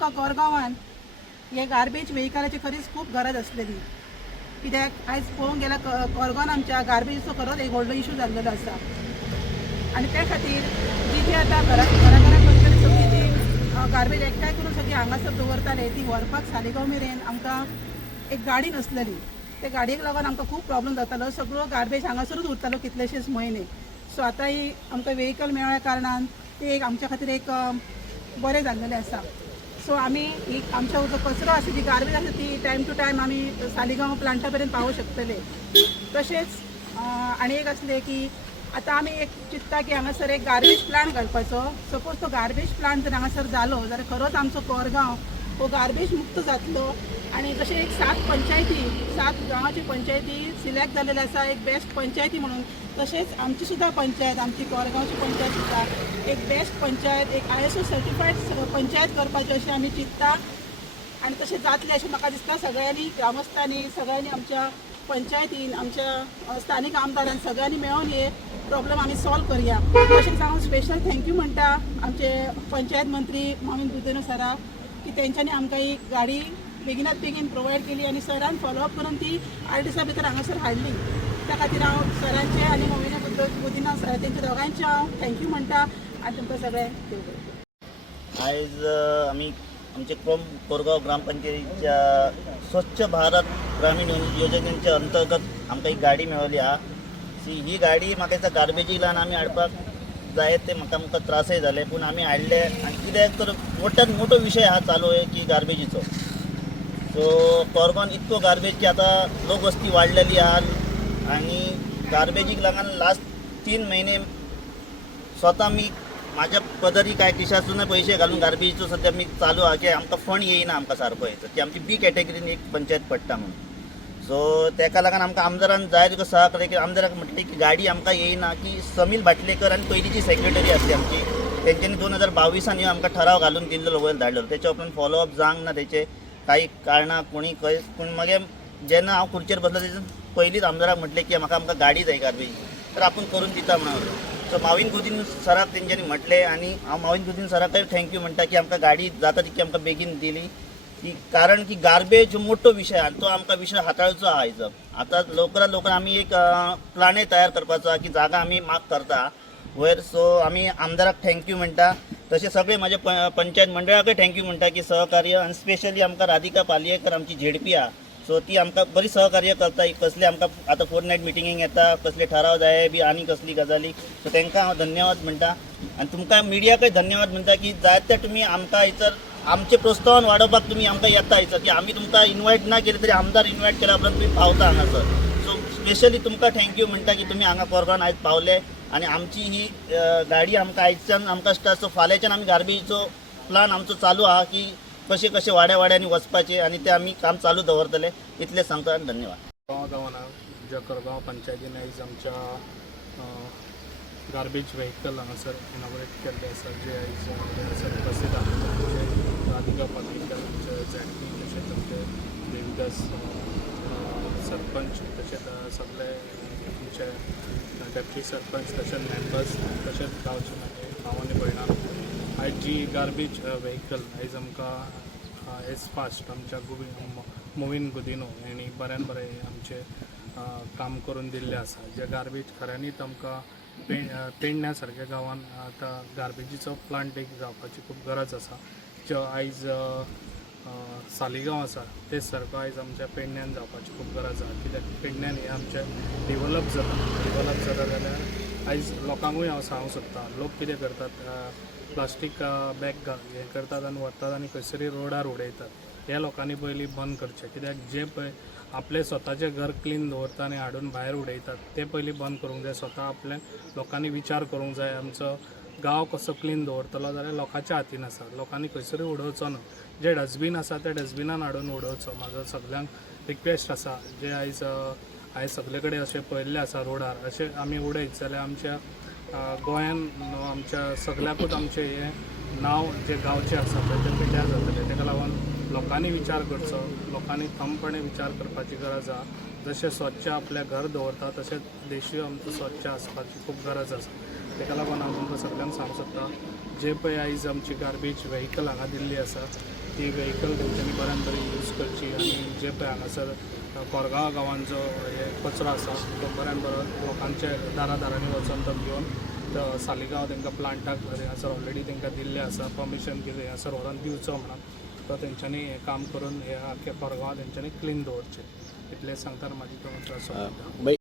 कोरगांवान हे गार्बेज व्हेहिकलाची खरीच खूप गरज असलेली, कित्याक आयज पळोवंक गेल्यार कोरगांवान आमच्या गार्बेजीचो खरोच एक व्हडलो इशू जाल्लेलो आसा. आनी त्या खातीर जी आतां घरा करतली सगळी जी गार्बेज एकठांय करून सगळी हांगासर दवरताले ती व्हरपाक सालिगांव मेरेन आमकां एक गाडी नसलेली. त्या गाडयेक लागून आमकां खूब प्रॉब्लम जातालो. सगळो गार्बेज हांगासरूच उरतालो कितलेशेच म्हयने. सो आतां ही आमकां व्हेहिकल मेळ्ळ्या कारणान ते एक आमच्या खातीर एक बरें जाल्लेलें आसा. सो आमी ही आमच्या जो कचरो आसा जी गार्बेज आसा ती टायम टू टायम आमी सालिगांव प्लांटा पर्यंत पावोवंक शकतले. तशेंच आनी एक आसलें की आतां आमी एक चिंतता की हांगासर एक गार्बेज प्लांट घालपाचो. सपोज तो गार्बेज प्लांट जर हांगासर जालो जाल्यार खरोच आमचो कोरगांव हो गार्बेज मुक्त जातलो. आनी जशें एक 7 गांवाची पंचायती सिलेक्ट जाल्लेले आसा एक बेस्ट पंचायती म्हणून, तशेंच आमची सुद्दां पंचायत, आमची कोरगांवची पंचायत सुद्दां एक बेस्ट पंचायत, एक ISO सर्टिफायड पंचायत करपाची अशें आमी चिंतता. आनी तशें जातलें अशें म्हाका दिसता. सगळ्यांनी ग्रामस्थांनी, सगळ्यांनी आमच्या पंचायतीन, आमच्या स्थानीक आमदारान सगळ्यांनी मेळून हे प्रॉब्लेम आमी सॉल्व करया. तशेंच हांव स्पेशल थँक्यू म्हणटा आमचे पंचायत मंत्री मोमीन गुदिनो सराक की तेंच्यांनी आमकां ही गाडी बेगिनात बेगीन प्रोवायड केली आनी सरान फॉलोअप करून ती 8 दिसां भितर हांगासर हाडली. त्या खातीर हांव सरांचे आनी मोमीन गुदिनो तेंच्या दोगांयचे हांव थँक्यू म्हणटा आनी तुमकां सगळें देव बरें. आयज आमी आमचे कोरगांव ग्रामपंचायतीच्या स्वच्छ भारत ग्रामीण योजनेच्या अंतर्गत आमकां ही गाडी मेळ्ळी हा. ही गाडी म्हाका दिसता गार्बेजीक लागून आमी हाडपाक जाय ते म्हाका त्रासय जाले, पूण आमी हाडले. आनी कित्याक तर मोठ्यान मोठो विशय हा चालू आहे की गार्बेजीचो. सो कोरगांवान इतको गार्बेज की आतां लोकवस्ती वाडलेली आहा आनी गार्बेजीक लागून लास्ट 3 महिने स्वता मी माझ्या पदरी काय खिशासून पैसे घालून गार्बेजीचो सध्या मी चालू हा की आमकां फंड येयना आमकां सारको यायचो की आमची बी कॅटेगरीन एक पंचायत पडटा म्हणून. सो तेका लागून आमकां आमदारान जाय तुका सहकार्य की आमदाराक म्हटलें की गाडी आमकां येयना की समील भाटलेकर आनी पयलींची सेक्रेटरी आसली आमची तेंच्यांनी 2022 ह्यो आमकां ठराव घालून दिल्लो वयर धाडलेलो. तेच्या उपरांत फॉलोअप जावंक ना तेचे काही कारणां कोणी खंय. पूण मागीर जेन्ना हांव खुर्चेर बसलो तेच्या पयलींच आमदाराक म्हटलें की म्हाका आमकां गाडी जाय गार्बेज, तर आपूण करून दिता म्हणून. सो मोमीन गुदिनो सराक तेंच्यांनी म्हटलें आनी हांव मोमीन गुदिनो सराकय थँक्यू म्हणटा की आमकां गाडी जाता तितकी आमकां बेगीन दिली. की कारण की गार्बेज हो मोठो विशय आहा, तो आमकां विशय हाताळचो आहा आयज. आतां लवकरात लवकर आमी एक प्लानय तयार करपाचो आहा की जागा आमी माग करता वयर. सो आमी आमदाराक थँक्यू म्हणटा. तशें सगळे म्हाजे पंचायत मंडळाकय थँक्यू म्हणटा की सहकार्य. आनी स्पेशली आमकां राधिका पालयेकर आमची झेडपी आहा, सो ती आमकां बरी सहकार्य करता. कसले आमकां आतां फोरनायट मिटिंगेक येता, कसले ठराव जाय बी आनी कसली गजाली. सो तांकां हांव धन्यवाद म्हणटा. आनी तुमकां मिडियाकय धन्यवाद म्हणटा की जाय ते तुमी आमकां हांयसर आमचे प्रोत्साहन वाडोवपाक तुमी आमकां येता हांयसर. की आमी तुमकां इन्वायट ना केले तरी आमदार इन्वायट केल्या उपरांत तुमी पावता हांगासर. सो स्पेशली तुमकां थँक्यू म्हणटा की तुमी हांगा कोरगांवान आयज पावले आनी आमची ही गाडी आमकां आयजच्यान आमकां स्टार्ट. सो फाल्यांच्यान आमी गार्बेजीचो प्लान आमचो चालू आहा की कशें कशें वाड्या वाड्यांनी वचपाचें आनी तें आमी काम चालू दवरतले. इतलें सांगता आनी धन्यवाद. ज्या कोरगांव पंचायतीन आयज आमच्या गार्बेज व्हेहिकल हांगासर इनॉग्रेट केल्लें आसा, जे आयज हांगासर उपस्थित आहा. राधिका पालयेकर झेडपी, तशेंच आमचे देविदास सरपंच, तशेंच सगळे आमचे डेप्युटी सरपंच, तशेंच मेंबर्स, तशेंच गांवचे म्हाजे भाव आनी भयणां. आयज जी गार्बेज व्हेहिकल आयज आमकां एज फास्ट आमच्या मोमीन गुदिनो हेणी बऱ्यान बरें आमचे काम करून दिल्लें आसा. जे गार्बेज खऱ्यांनीच आमकां पेडण्या सारक्या गांवान आतां गार्बेजीचो प्लांट एक जावपाची खूब गरज आसा. जो आयज सालिगांव आसा ते सारको आयज आमच्या पेडण्यान जावपाची खूब गरज आसा. कित्याक पेडण्यान हें आमचें डेवलप जाता जाल्यार आयज लोकांकूय हांव सांगूंक सोदतां. लोक कितें करतात, प्लास्टीक बॅग हें करतात आनी व्हरतात आनी खंयसरी रोडार उडयतात. हे लोकांनी पयलीं बंद करचें. कित्याक जे पळय आपले स्वताचें घर क्लीन दवरता आनी हाडून भायर उडयतात ते पयलीं बंद करूंक जाय. स्वता आपल्या लोकांनी विचार करूंक जाय. आमचो गांव कसो क्लीन दवरतलो जाल्यार लोकांच्या हातीन आसा. लोकांनी खंयसरी उडोवचो ना. जे डस्टबीन आसा ते डस्टबिनान हाडून उडोवचो. म्हाजो सगळ्यांक रिक्वेस्ट आसा. जे आयज सगळे कडेन अशें पयल्लें आसा रोडार अशें आमी उडयत जाल्यार आमच्या गोंयान आमच्या सगळ्याकूच आमचें हें नांव जे गांवचें आसा पळय तें पिड्ड्यार जातलें. ताका लागून लोकांनी विचार करचो. लोकांनी थमपणे विचार करपाची गरज आहा. जशें स्वच्छ आपलें घर दवरता तशेंच देशूय आमचो स्वच्छ आसपाची खूब गरज आसा. ताका लागून हांव तुमकां सगळ्यांक सांगूंक सोदतां, जे पळय आयज आमची गार्बेज व्हेहिकल हांगा दिल्ली आसा ती व्हेकल तेंच्यांनी बऱ्यान बरी यूज करची आनी जे पळय हांगासर कोरगांव गांवांत जो हे कचरो आसा तो बऱ्यान बरो लोकांच्या दारांनी वचून तो घेवन तो सालिगांव तांकां प्लांटाक हांगासर ऑलरेडी तांकां दिल्लें आसा परमिशन कितें हांगासर व्हरून दिवचो म्हणून तो तेंच्यांनी हें काम करून हे आख्या कोरगांव तेंच्यांनी क्लीन दवरचें इतलें सांगतना म्हाजी तो त्रास